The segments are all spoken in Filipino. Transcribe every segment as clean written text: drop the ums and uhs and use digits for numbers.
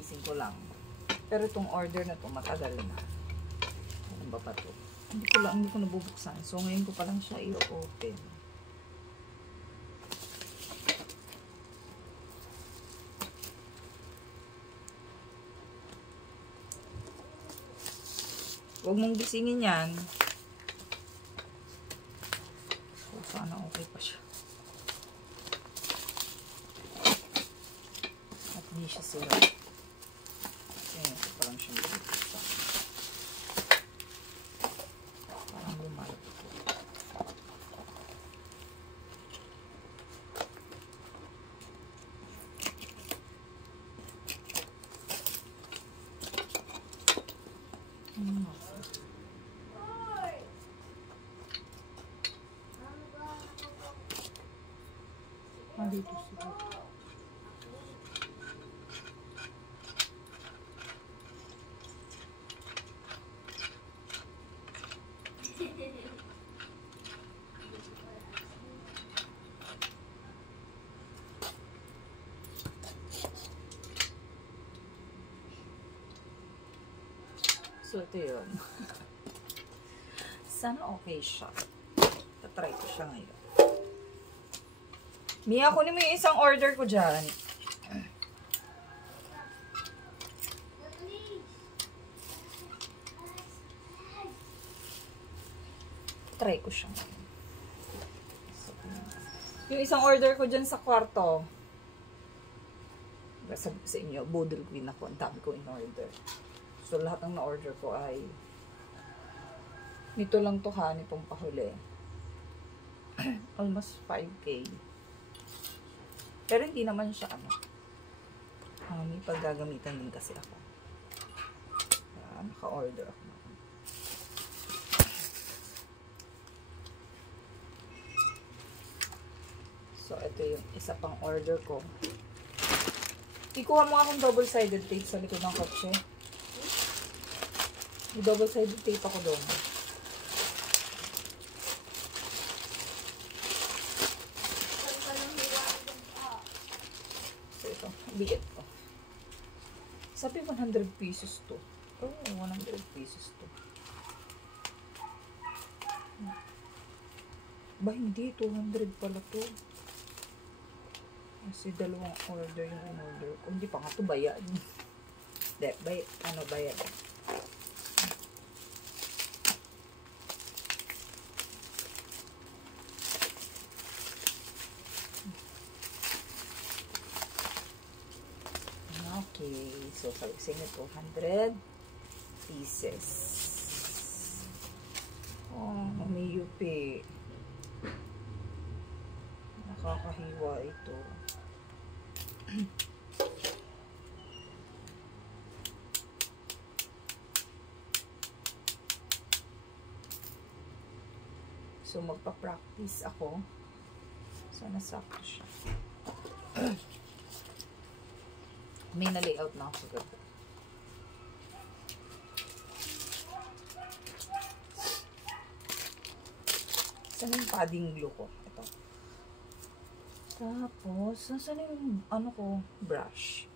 gigising ko lang. Pero itong order na to matagal na. Ano ba pa to? Hindi ko nabubuksan. So ngayon ko pa lang siya i-open. Huwag mong gisingin yan. So, sana okay pa siya. At di siya sira. Ayan, parang siya magpapasa. Parang lumalapit ko. Dito siya. So, ito yun. Sana okay siya. Tatry ko siya ngayon. Mia, kunin mo yung isang order ko dyan. Try ko siya. Yung isang order ko dyan sa kwarto. Sabi ko sa inyo, Boodle Queen ako. Ang dami ko in-order. So, lahat ng na-order ko ay nito lang to ha, nitong pahuli. Almost 5K. Pero hindi naman siya ano. May paggagamitan din kasi ako. Naka-order ako. So, ito yung isa pang order ko. Ikuha mo akong double-sided tape sa likod ng kotse. May double-sided tape ako doon. Bigat to. Sabi 100 pesos to. Oh, 100 pesos to. Ba, hindi. 200 pala to. Kasi dalawang order yung in-order ko. Hindi pa nga to bayad. Bayad. Okay, so sabi ko sa inyo 200 pieces. Oh, may UP. Nakakahiwa ito. So magpa-practice ako. Sana sakto siya. May na-layout na ako sa gabi. Saan yung padding glue ko? Ito. Tapos, saan yung ano ko? Brush.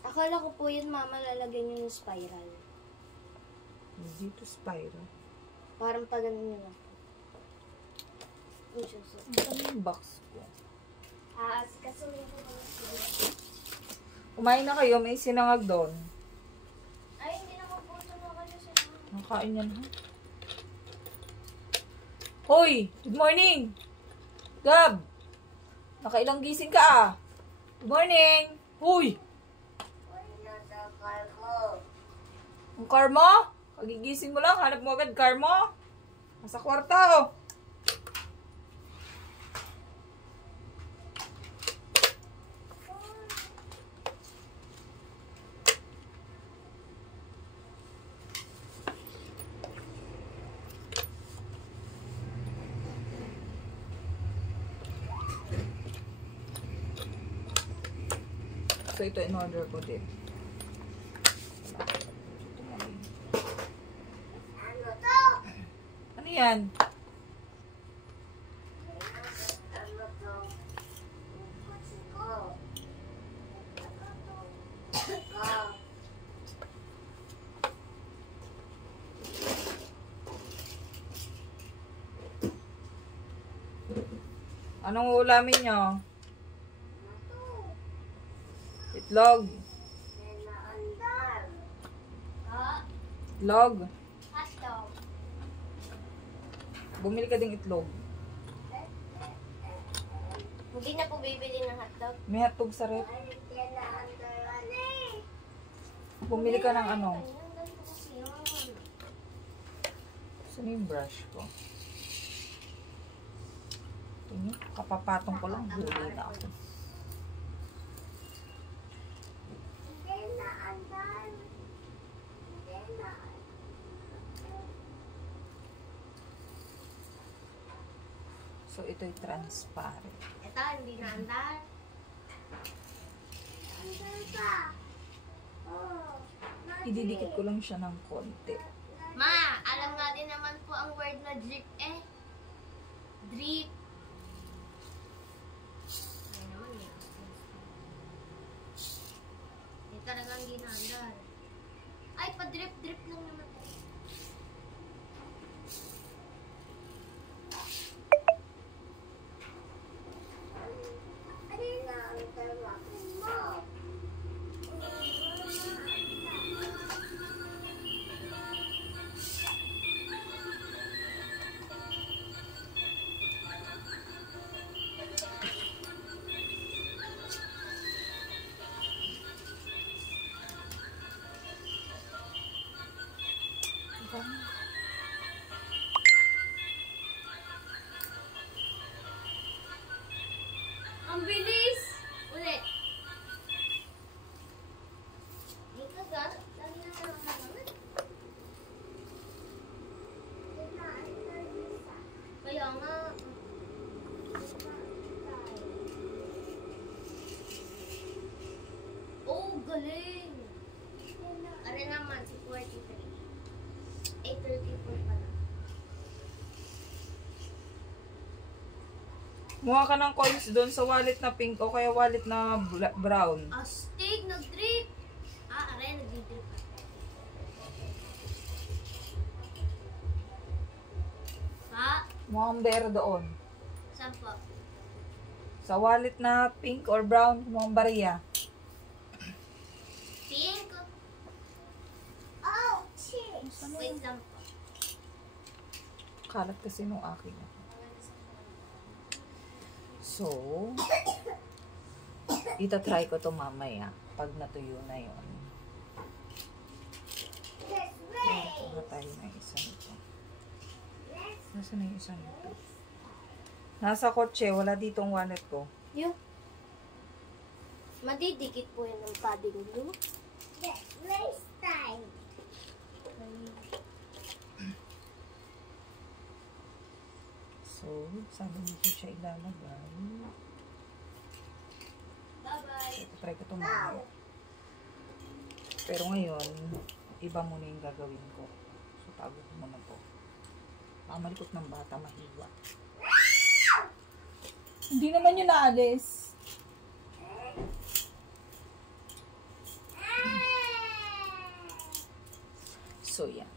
Akala ko po yun, mama, lalagyan nyo ng spiral. Dito spiral. Parang pa ganun yun ako. Saan yung box ko? Kasuhin ko ba? Kumain na kayo, may sinangag doon. Ay, hindi na po sumama kayo sinangag. Nakain yan, ha? Hoy! Good morning! Gab! Nakailang gising ka, ah? Good morning! Hoy! Nasa car ko. Ang car mo? Kagigising mo lang, hanap mo agad car mo? Nasa kwarta, oh. So, ito in-order ko din. Ano to? Ano yan? Ano to? Kasi ko. Anong ulamin nyo? Itlog. Ha? Itlog. Hotdog. Bumili ka ding itlog. Hindi na po bibili ng hotdog. May hotdog sa rep. Bumili ka ng ano? Saan yung brush ko? Tingin, kapapatong ko lang. Huli na ako. So, ito'y transparent. Ito, hindi na andar. Ididikit ko lang siya ng konti. Ma, alam nga din naman po ang word na drip eh. Drip. Ay naman eh. Hindi talagang ginandar. Ay, pa-drip-drip lang naman. Ang bilis! Ulit. Dito ka, lagi na naman. Kaya nga. Oh, galing! Are naman, si 43. 8:34 pa lang. Muha ka ng coins doon sa wallet na pink o kaya wallet na brown. Astig, nag-drip! Ah, are, nag-drip pa. Pa? Mukhang bear doon. Saan po? Sa wallet na pink or brown, mukhang bariya. Pink? Oh, cheese! Wait lang po. Kalat kasi nung akin. So, itatry ko to mamaya pag natuyo na yun. Kuha tayo ng isa nito. Nasaan na yung isa nito? Nasa kotse, wala dito ang wallet ko. Yung madidikit po yan ng padding glue. Yes, race time. So, sabi dito siya ilalagay. Bye-bye. So, try ko ito mamaya. Pero ngayon, iba muna yung gagawin ko. So, tago ko muna to. Mamalikot ng bata, mahiwa. Hindi naman yun naalis. So, yan.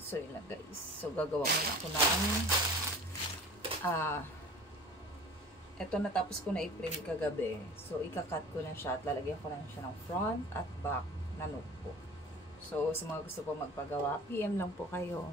So, yun lang guys. So, gagawa muna ako ng eto natapos ko na i-print kagabi. So, ika-cut ko na siya at lalagyan ko lang siya ng front at back na notebook. So, sa mga gusto po magpagawa, PM lang po kayo.